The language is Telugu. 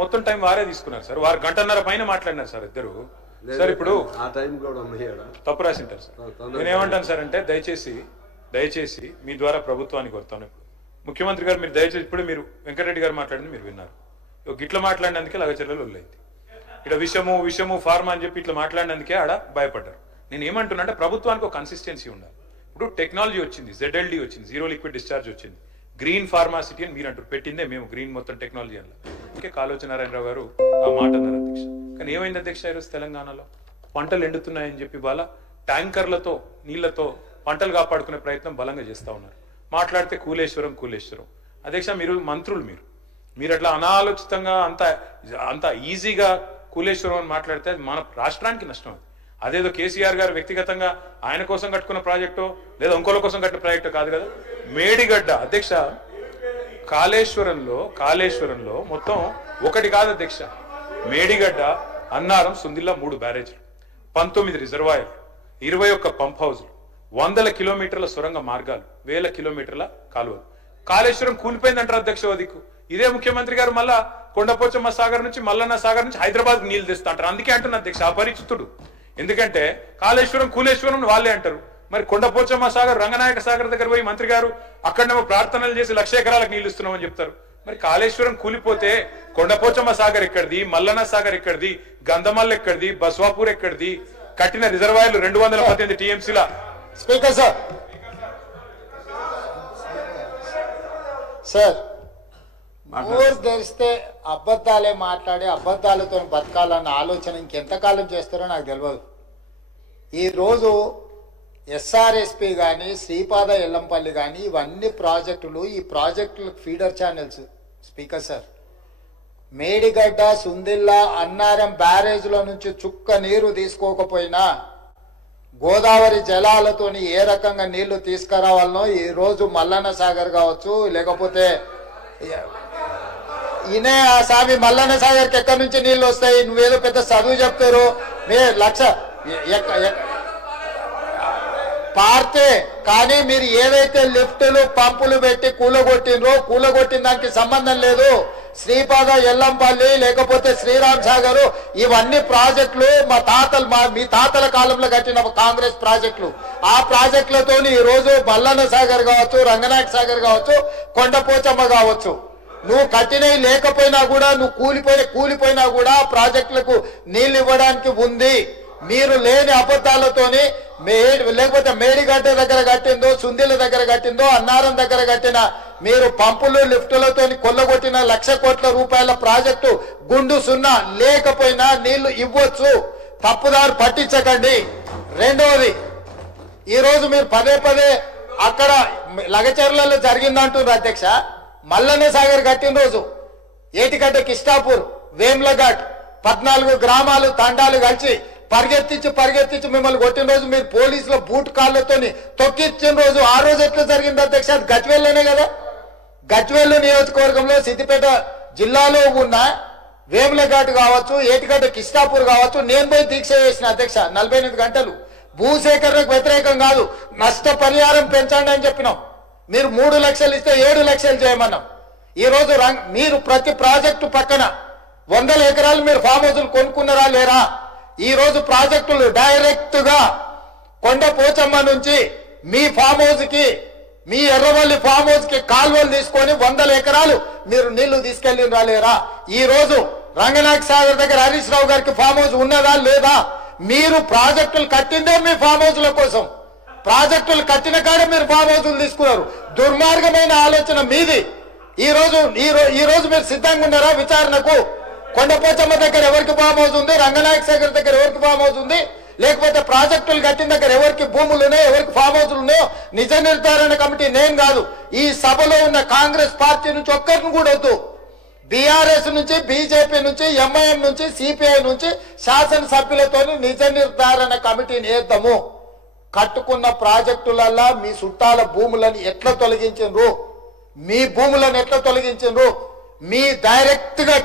మొత్తం టైం వారే తీసుకున్నారు సార్. వారు గంటన్నర పైన మాట్లాడినారు సార్ ఇద్దరు. సార్ ఇప్పుడు తప్పు రాసింటారు సార్. నేనేమంటాను సార్ అంటే దయచేసి మీ ద్వారా ప్రభుత్వానికి కోరుతాను. ముఖ్యమంత్రి గారు మీరు దయచేసి ఇప్పుడు మీరు వెంకటరెడ్డి గారు మాట్లాడింది మీరు విన్నారు. గిట్ల మాట్లాడినందుకే లగచర్లలో వదిలేంది. ఇక్కడ విషము ఫార్మా అని చెప్పి ఇట్లా మాట్లాడినందుకే ఆడ భయపడ్డారు. నేను ఏమంటున్నా అంటే ప్రభుత్వానికి ఒక కన్సిస్టెన్సీ ఉండాలి. ఇప్పుడు టెక్నాలజీ వచ్చింది, ZLD వచ్చింది, జీరో లిక్విడ్ డిశ్చార్జ్ వచ్చింది, గ్రీన్ ఫార్మాసిటీ అని మీరు అంటారు. పెట్టిందే మేము గ్రీన్ మొత్తం టెక్నాలజీ అలా. ఇంకే కాళోజీ నారాయణరావు గారు ఆ మాట అన్నారు అధ్యక్ష. కానీ ఏమైంది అధ్యక్ష, ఈరోజు తెలంగాణలో పంటలు ఎండుతున్నాయని చెప్పి వాళ్ళ ట్యాంకర్లతో నీళ్లతో పంటలు కాపాడుకునే ప్రయత్నం బలంగా చేస్తూ ఉన్నారు. మాట్లాడితే కూలేశ్వరం అధ్యక్ష. మీరు మంత్రులు మీరు అట్లా అనాలోచితంగా అంత ఈజీగా కూలేశ్వరం అని మాట్లాడితే మన రాష్ట్రానికి నష్టం. అదేదో కేసీఆర్ గారు వ్యక్తిగతంగా ఆయన కోసం కట్టుకున్న ప్రాజెక్టు లేదా ఇంకోళ్ళ కోసం కట్టిన ప్రాజెక్టు కాదు కదా. మేడిగడ్డ అధ్యక్ష, కాళేశ్వరంలో మొత్తం ఒకటి కాదు అధ్యక్ష. మేడిగడ్డ, అన్నారం, సుందిల్లా 3 బ్యారేజ్లు, 19 రిజర్వాయర్లు, 21 పంప్ హౌజ్లు, 100 కిలోమీటర్ల సొరంగ మార్గాలు, 1000 కిలోమీటర్ల కాలువలు. కాళేశ్వరం కూలిపోయిందంటారు అధ్యక్ష. దిక్కు ఇదే ముఖ్యమంత్రి గారు మళ్ళా కొండపోచమ్మ సాగర్ నుంచి మల్లన్న సాగర్ నుంచి హైదరాబాద్ నీళ్లు తెస్తా అంటారు. అందుకే అంటున్నా అధ్యక్ష అపరిచితుడు. ఎందుకంటే కూలేశ్వరం వాళ్ళే అంటారు. మరి కొండపోచమ్మ సాగర్, రంగనాయక సాగర్ దగ్గర పోయి మంత్రి గారు అక్కడనేమో ప్రార్థనలు చేసి 1,00,000 ఎకరాలకు నీళ్లు ఇస్తున్నామని చెప్తారు. మరి కాళేశ్వరం కూలిపోతే కొండపోచమ్మ సాగర్ ఎక్కడిది, మల్లన్న సాగర్ ఎక్కడిది, గంధమల్ల ఎక్కడిది, బస్వాపూర్ ఎక్కడిది, కట్టిన రిజర్వాయర్లు 218 TMCల. స్పీకర్ సార్ ఊరు తెరిస్తే అబద్ధాలే మాట్లాడి అబద్ధాలతో బతకాలన్న ఆలోచన ఇంకెంతకాలం చేస్తారో నాకు తెలియదు. ఈరోజు SRSP కానీ శ్రీపాద ఎల్లంపల్లి కానీ ఇవన్నీ ప్రాజెక్టులు, ఈ ప్రాజెక్టులకు feeder channels. Speaker sir, Medigadda, Sundilla, Annaram బ్యారేజ్ల నుంచి చుక్క నీరు తీసుకోకపోయినా గోదావరి జలాలతోని ఏ రకంగా నీళ్లు తీసుకురావాలనో ఈరోజు మల్లన్న సాగర్ కావచ్చు, లేకపోతే ఈయనే ఆ స్వామి మల్లన్న సాగర్కి ఎక్కడి నుంచి నీళ్లు వస్తాయి? నువ్వేదో పెద్ద చదువు చెప్తారు. మీ పార్తే కానీ మీరు ఏదైతే లిఫ్టులు పంపులు పెట్టి కూలగొట్టిన దానికి సంబంధం లేదు. శ్రీపాద ఎల్లంపల్లి లేకపోతే శ్రీరామ్ సాగర్ ఇవన్నీ ప్రాజెక్టులు మీ తాతల కాలంలో కట్టిన కాంగ్రెస్ ప్రాజెక్టులు. ఆ ప్రాజెక్టులతో ఈ రోజు మల్లన్న సాగర్ కావచ్చు, రంగనాయక సాగర్ కావచ్చు, కొండపోచమ్మ కావచ్చు, నువ్వు కట్టినవి లేకపోయినా కూడా, నువ్వు కూలిపోయినా కూడా ప్రాజెక్టులకు నీళ్లు ఇవ్వడానికి ఉంది. మీరు లేని అబద్ధాలతోని లేకపోతే మేడిగడ్డ దగ్గర కట్టిందో, సుందిల దగ్గర కట్టిందో, అన్నారం దగ్గర కట్టిన మీరు పంపులు లిఫ్టులతో కొల్లగొట్టిన 1,00,000 కోట్ల రూపాయల ప్రాజెక్టు గుండు సున్నా లేకపోయినా నీళ్లు ఇవ్వచ్చు. తప్పుదారు పట్టించకండి. రెండవది, ఈరోజు మీరు పదే అక్కడ లగచర్లలో జరిగిందంటున్నారు అధ్యక్ష. మల్లన్న సాగర్ కట్టిన రోజు ఏటిగడ్డ, కిష్టాపూర్, వేమ్లఘాట్ 14 గ్రామాలు తండాలు కలిసి పరిగెత్తించి మిమ్మల్ని కొట్టిన రోజు మీరు పోలీసుల బూట్ కాళ్ళతోని తొక్కిచ్చిన రోజు, ఆ రోజు ఎట్లా జరిగింది అధ్యక్ష? అది గజ్వేల్లోనే కదా. గజ్వేల్ నియోజకవర్గంలో సిద్దిపేట జిల్లాలో ఉన్న వేములఘాట్ కావచ్చు, ఏటిగడ్డ, కిష్టాపూర్ కావచ్చు, నేను పోయి దీక్ష చేసిన అధ్యక్ష 48 గంటలు. భూసేకరణకు వ్యతిరేకం కాదు, నష్టపరిహారం పెంచండి అని చెప్పినాం. మీరు 3 లక్షలు ఇస్తే 7 లక్షలు చేయమన్నాం. ఈ రోజు మీరు ప్రతి ప్రాజెక్టు పక్కన 100 ఎకరాలు మీరు ఫామ్ హౌజులు కొనుక్కున్నారా లేరా? ఈ రోజు ప్రాజెక్టులు డైరెక్ట్ గా కొండపోచమ్మ నుంచి మీ ఫామ్ హౌస్ కి, మీ ఎర్రవల్లి ఫామ్ హౌస్ కి కాలువలు తీసుకొని 100 ఎకరాలు మీరు నీళ్లు తీసుకెళ్లి రాలేరా? ఈ రోజు రంగనాయక సాగర్ దగ్గర హరీష్ రావు గారికి ఫామ్ హౌస్ ఉన్నదా లేదా? మీరు ప్రాజెక్టులు కట్టిందే మీ ఫామ్ హౌస్ల కోసం. ప్రాజెక్టులు కట్టిన కాడ మీరు ఫామ్ హౌస్లు తీసుకున్నారు. దుర్మార్గమైన ఆలోచన మీది. ఈ రోజు మీరు సిద్ధంగా ఉన్నారా విచారణకు? కొండపోచమ్మ దగ్గర ఎవరికి ఫామ్ హౌస్ ఉంది, రంగనాయక సాగర్ దగ్గర ఎవరికి ఫామ్ హౌస్ ఉంది, లేకపోతే ప్రాజెక్టులు కట్టిన దగ్గర ఎవరికి భూములు ఉన్నాయో, ఎవరికి ఫామ్ హౌస్లు ఉన్నాయో నిజ నిర్ధారణ కమిటీ నేను కాదు, ఈ సభలో ఉన్న కాంగ్రెస్ పార్టీ నుంచి ఒక్కరిని కూడా వద్దు. బీఆర్ఎస్ నుంచి, బీజేపీ నుంచి, ఎంఐఎం నుంచి, సిపిఐ నుంచి శాసనసభ్యులతో నిజ నిర్ధారణ కమిటీని వేద్దాము. కట్టుకున్న ప్రాజెక్టులల్లా మీ చుట్టాల భూములను ఎట్లా తొలగించిండ్రు, మీ భూములను ఎట్లా తొలగించిండ్రు, మీ డైరెక్ట్ గా